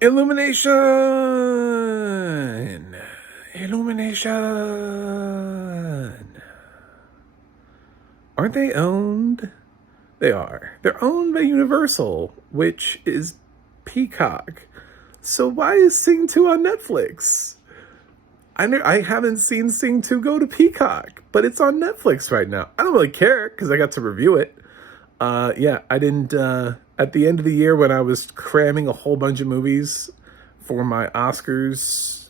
Illumination! Illumination! Aren't they owned? They are. They're owned by Universal, which is Peacock. So why is Sing 2 on Netflix? I haven't seen Sing 2 go to Peacock, but it's on Netflix right now. I don't really care because I got to review it. Yeah, I didn't. At the end of the year when I was cramming a whole bunch of movies for my Oscars,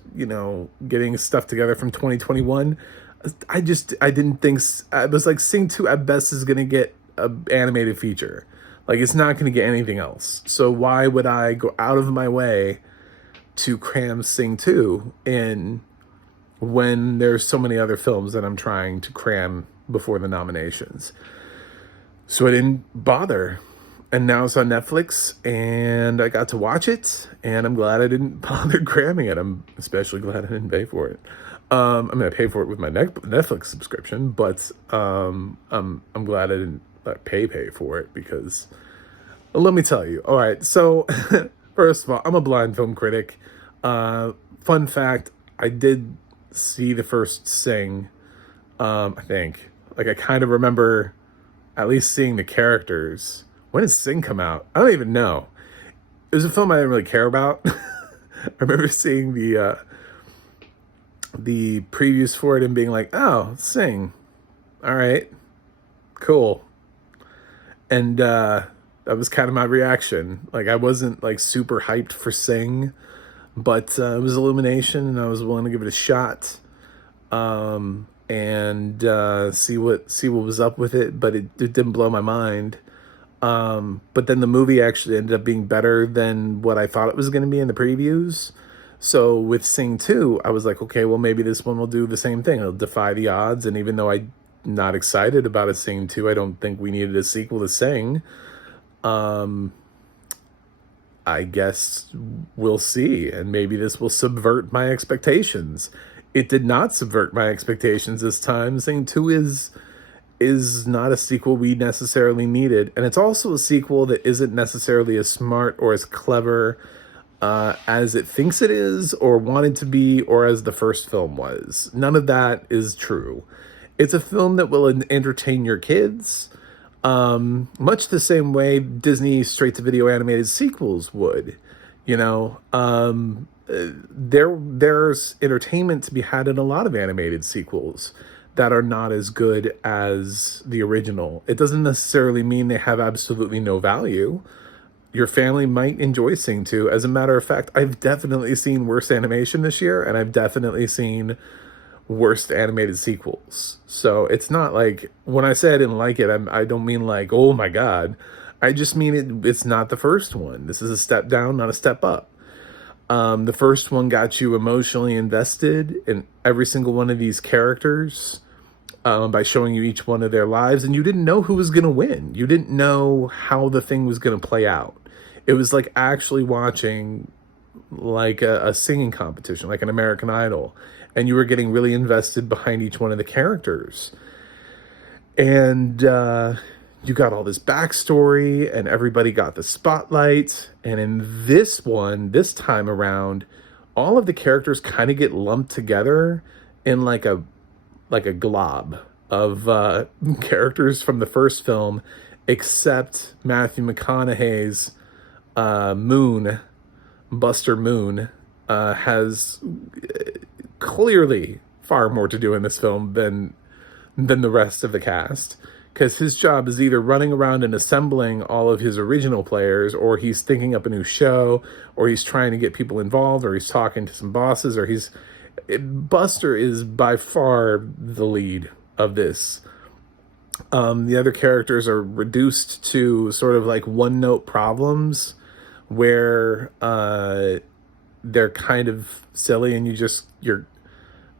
getting stuff together from 2021, I didn't think, I was like, Sing 2 at best is going to get an animated feature. Like, it's not going to get anything else. So why would I go out of my way to cram Sing 2 in when there's so many other films that I'm trying to cram before the nominations? So I didn't bother. And now it's on Netflix, and I got to watch it, and I'm glad I didn't bother cramming it. I'm especially glad I didn't pay for it. I paid for it with my Netflix subscription, but I'm glad I didn't pay for it because, let me tell you. All right, so first of all, I'm a blind film critic. Fun fact, I did see the first Sing, I think. Like, I kind of remember at least seeing the characters. When did Sing come out? I don't even know. It was a film I didn't really care about. I remember seeing the previews for it and being like, oh, Sing. All right, cool. And that was kind of my reaction. Like, I wasn't like super hyped for Sing, but it was Illumination and I was willing to give it a shot. And see what was up with it, but it didn't blow my mind. But then the movie actually ended up being better than what I thought it was going to be in the previews. So with Sing 2, I was like, okay, well, maybe this one will do the same thing. It'll defy the odds. And even though I'm not excited about a Sing 2, I don't think we needed a sequel to Sing. I guess we'll see. And maybe this will subvert my expectations. It did not subvert my expectations this time. Sing 2 is not a sequel we necessarily needed. And it's also a sequel that isn't necessarily as smart or as clever as it thinks it is or wanted to be or as the first film was. None of that is true. It's a film that will entertain your kids, much the same way Disney straight-to-video animated sequels would. There's entertainment to be had in a lot of animated sequels that are not as good as the original. It doesn't necessarily mean they have absolutely no value. Your family might enjoy Sing 2. As a matter of fact, I've definitely seen worse animation this year, and I've definitely seen worst animated sequels. So it's not like, when I say I didn't like it, I don't mean like, oh my God. I just mean it's not the first one. This is a step down, not a step up. The first one got you emotionally invested in every single one of these characters by showing you each one of their lives, and you didn't know who was going to win. You didn't know how the thing was going to play out. It was like actually watching like a singing competition, like an American Idol, and you were getting really invested behind each one of the characters. And you got all this backstory, and everybody got the spotlight. And in this one, this time around, all of the characters kind of get lumped together in like a glob of characters from the first film, except Matthew McConaughey's Moon, Buster Moon, has clearly far more to do in this film than the rest of the cast, because his job is either running around and assembling all of his original players, or he's thinking up a new show, or he's trying to get people involved, or he's talking to some bosses, or Buster is by far the lead of this. The other characters are reduced to sort of like one-note problems where they're kind of silly, and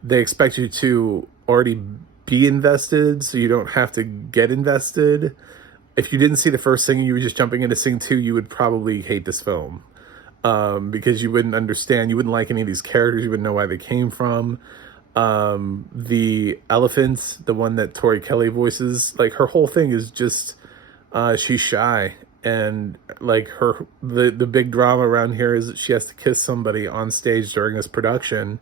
they expect you to already be invested so you don't have to get invested. If you didn't see the first Sing and you were just jumping into Sing 2, you would probably hate this film, because you wouldn't understand, you wouldn't like any of these characters, you wouldn't know why they came from. The elephant, the one that Tori Kelly voices, like, her whole thing is just she's shy, and like the big drama around here is that she has to kiss somebody on stage during this production,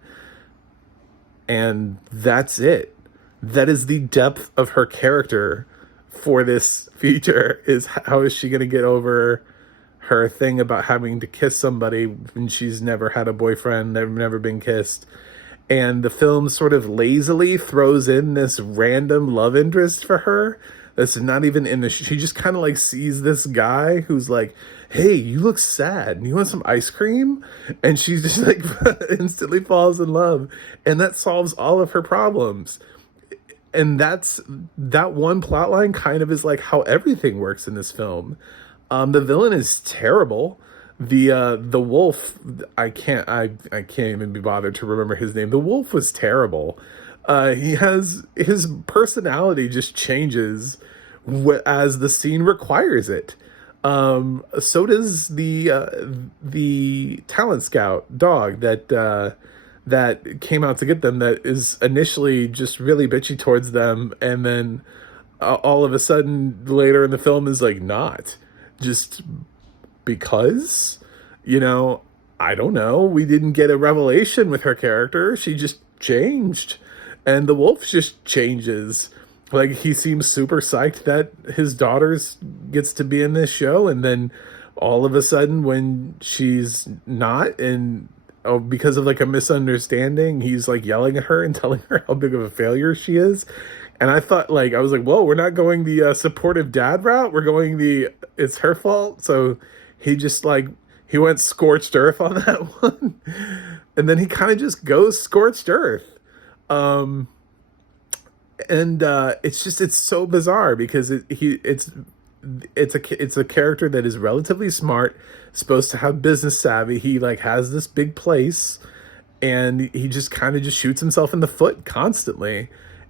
and that's it. That is the depth of her character for this feature, is how is she going to get over her thing about having to kiss somebody when she's never had a boyfriend, never been kissed. And the film sort of lazily throws in this random love interest for her that's not even in the she just kind of like sees this guy who's like, hey, you look sad, you want some ice cream? And she just like instantly falls in love, and that solves all of her problems. And that one plot line kind of is like how everything works in this film. The villain is terrible. The wolf, I can't even be bothered to remember his name. The wolf was terrible. He has his personality just changes as the scene requires it. So does the talent scout dog that came out to get them, that is initially just really bitchy towards them, and then all of a sudden later in the film is like not, just because, I don't know, we didn't get a revelation with her character, she just changed. And the wolf just changes. Like, he seems super psyched that his daughter's gets to be in this show, and then all of a sudden when she's not, and because of like a misunderstanding, he's like yelling at her and telling her how big of a failure she is. And I thought, like, I was like, whoa, we're not going the supportive dad route, we're going the it's her fault. So he just like, he went scorched earth on that one. And then he kind of just goes scorched earth. And it's so bizarre because it's a character that is relatively smart, supposed to have business savvy. He like has this big place, and he just kind of just shoots himself in the foot constantly,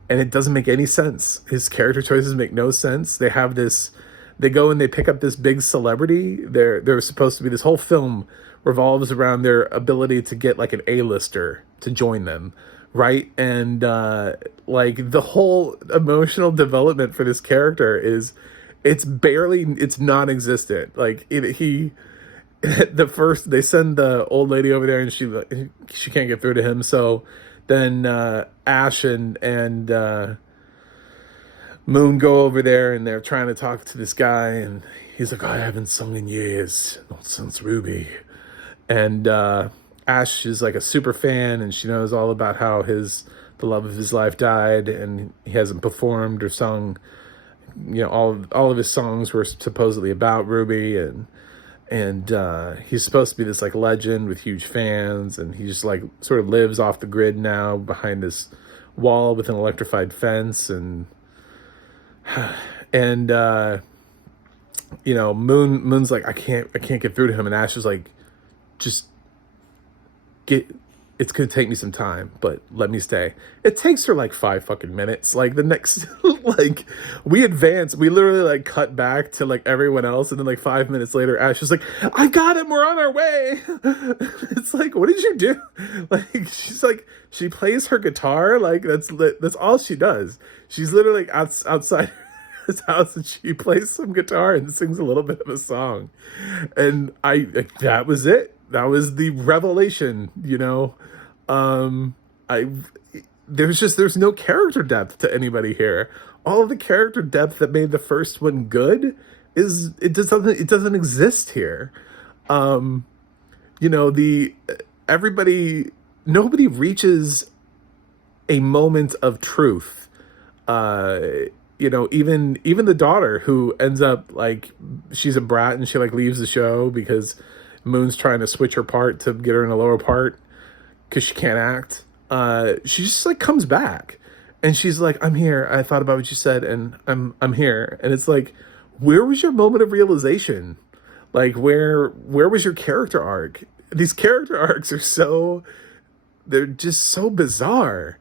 and it doesn't make any sense. His character choices make no sense. They go and they pick up this big celebrity. They're supposed to be, this whole film revolves around their ability to get like an A-lister to join them, right? And like the whole emotional development for this character is, it's non-existent. Like they send the old lady over there, and she can't get through to him. So then Ash and Moon go over there, and they're trying to talk to this guy, and he's like, I haven't sung in years, not since Ruby. And Ash is like a super fan, and she knows all about how the love of his life died, and he hasn't performed or sung. All of his songs were supposedly about Ruby, and he's supposed to be this like legend with huge fans, and he just like sort of lives off the grid now behind this wall with an electrified fence, and Moon's like, I can't get through to him, and Ash is like, just it's gonna take me some time, but let me stay. It takes her like 5 fucking minutes. Like the next, like we literally like cut back to like everyone else, and then like 5 minutes later, Ash is like, I got him, we're on our way. It's like, what did you do? Like, she's like, she plays her guitar, like that's all she does. She's literally outside his house, and she plays some guitar and sings a little bit of a song, and that was it. That was the revelation, there's no character depth to anybody here. All of the character depth that made the first one good doesn't exist here. Nobody reaches a moment of truth. Even the daughter, who ends up like, she's a brat and she like leaves the show because Moon's trying to switch her part to get her in a lower part because she can't act. She just like comes back, and she's like, I'm here, I thought about what you said, and I'm here. And it's like, where was your moment of realization? Like, where was your character arc? These character arcs they're just so bizarre.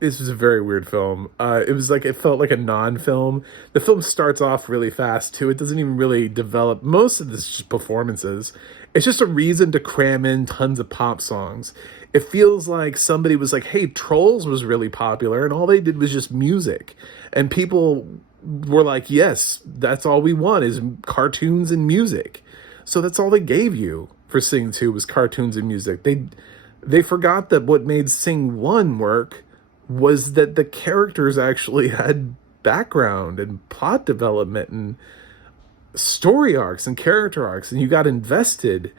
This was a very weird film. It felt like a non-film. The film starts off really fast too. It doesn't even really develop. Most of this is just performances. It's just a reason to cram in tons of pop songs. It feels like somebody was like, hey, Trolls was really popular, and all they did was just music. And people were like, yes, that's all we want is cartoons and music. So that's all they gave you for Sing 2 was cartoons and music. They forgot that what made Sing 1 work was that the characters actually had background and plot development and story arcs and character arcs, and you got invested.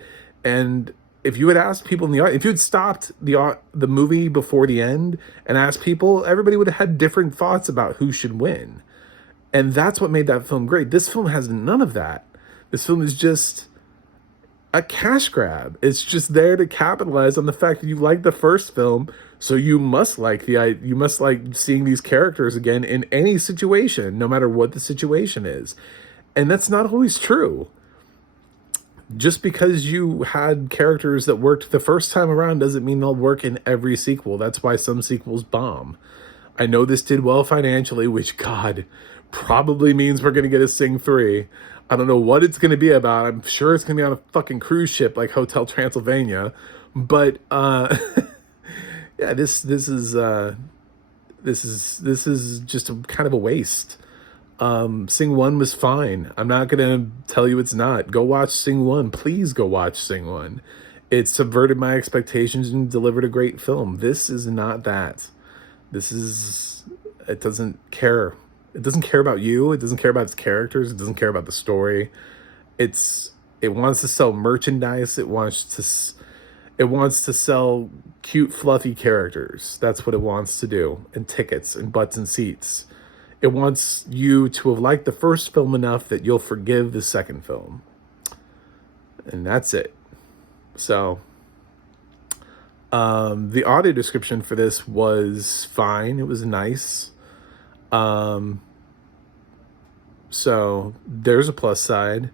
And if you had asked people in the audience, if you had stopped the movie before the end and asked people, everybody would have had different thoughts about who should win. And that's what made that film great. This film has none of that. This film is just a cash grab. It's just there to capitalize on the fact that you like the first film, so you must like seeing these characters again in any situation, no matter what the situation is. And that's not always true. Just because you had characters that worked the first time around doesn't mean they'll work in every sequel. That's why some sequels bomb. I know this did well financially, which, God, probably means we're going to get a Sing 3. I don't know what it's going to be about. I'm sure it's going to be on a fucking cruise ship like Hotel Transylvania. But, yeah, this is just kind of a waste. Sing 1 was fine. I'm not going to tell you it's not. Go watch Sing 1. Please go watch Sing 1. It subverted my expectations and delivered a great film. This is not that. It doesn't care. It doesn't care about you. It doesn't care about its characters. It doesn't care about the story. It wants to sell merchandise. It wants to sell cute, fluffy characters. That's what it wants to do. And tickets and butts and seats. It wants you to have liked the first film enough that you'll forgive the second film. And that's it. So, the audio description for this was fine. It was nice. So there's a plus side.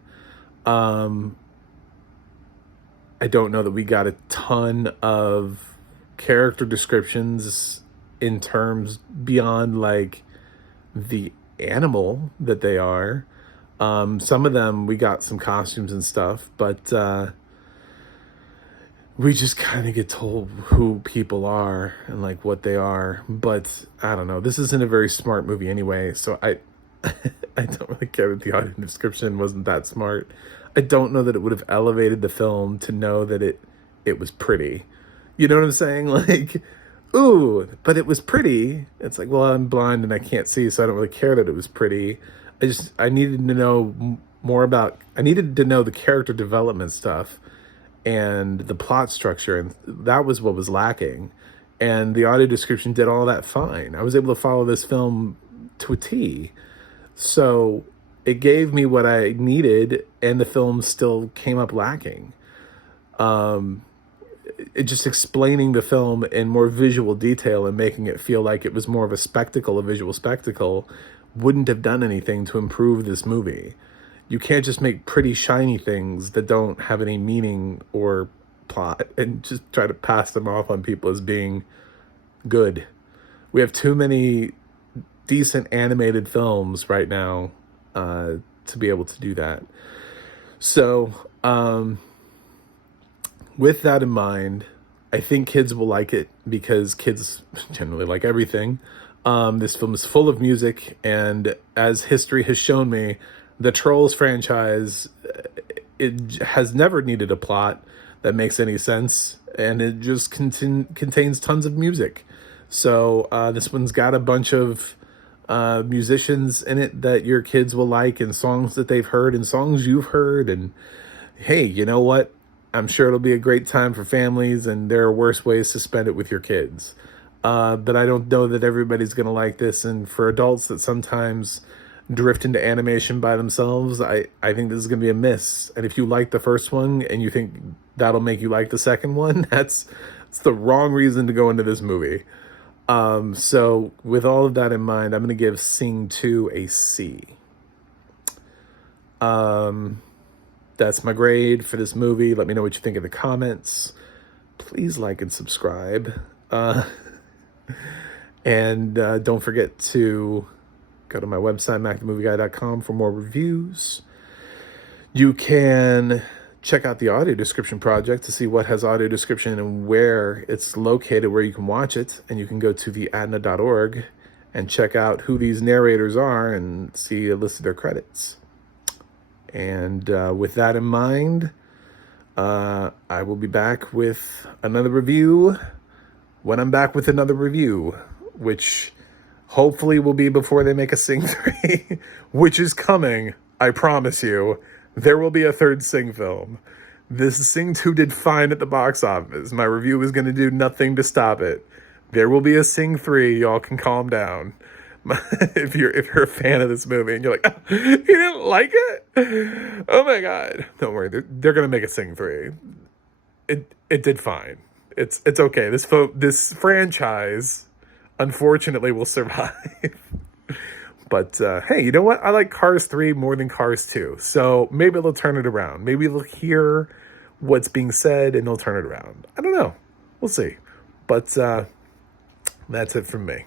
I don't know that we got a ton of character descriptions in terms beyond like the animal that they are. Some of them we got some costumes and stuff, but we just kind of get told who people are and like what they are. But I don't know. This isn't a very smart movie anyway, so I don't really care that the audio description wasn't that smart. I don't know that it would have elevated the film to know that it was pretty. You know what I'm saying? Like, ooh, but it was pretty. It's like, well, I'm blind and I can't see, so I don't really care that it was pretty. I needed to know more about, I needed to know the character development stuff and the plot structure, and that was what was lacking. And the audio description did all that fine. I was able to follow this film to a T. So it gave me what I needed, and the film still came up lacking. It just explaining the film in more visual detail and making it feel like it was more of a spectacle, a visual spectacle, wouldn't have done anything to improve this movie. You can't just make pretty shiny things that don't have any meaning or plot and just try to pass them off on people as being good. We have too many decent animated films right now to be able to do that. So, with that in mind, I think kids will like it because kids generally like everything. This film is full of music, and as history has shown me, the Trolls franchise, it has never needed a plot that makes any sense, and it just contains tons of music. So this one's got a bunch of musicians in it that your kids will like, and songs that they've heard and songs you've heard. And hey, you know what? I'm sure it'll be a great time for families, and there are worse ways to spend it with your kids. But I don't know that everybody's going to like this. And for adults that sometimes drift into animation by themselves, I think this is going to be a miss. And if you like the first one and you think that'll make you like the second one, that's the wrong reason to go into this movie. So with all of that in mind, I'm going to give Sing 2 a C. That's my grade for this movie. Let me know what you think in the comments. Please like and subscribe. And don't forget to go to my website, macthemovieguy.com, for more reviews. You can check out the audio description project to see what has audio description and where it's located, where you can watch it. And you can go to theadna.org and check out who these narrators are and see a list of their credits. And with that in mind, I will be back with another review when I'm back with another review, which hopefully will be before they make a Sing 3, which is coming, I promise you. There will be a third Sing film. This Sing 2 did fine at the box office. My review is going to do nothing to stop it. There will be a Sing 3. Y'all can calm down. If you're a fan of this movie and you're like, oh, you didn't like it? Oh my God. Don't worry. They're going to make a Sing 3. It did fine. It's okay. This franchise, unfortunately, will survive. But hey, you know what? I like Cars 3 more than Cars 2. So maybe they'll turn it around. Maybe they'll hear what's being said and they'll turn it around. I don't know. We'll see. But that's it from me.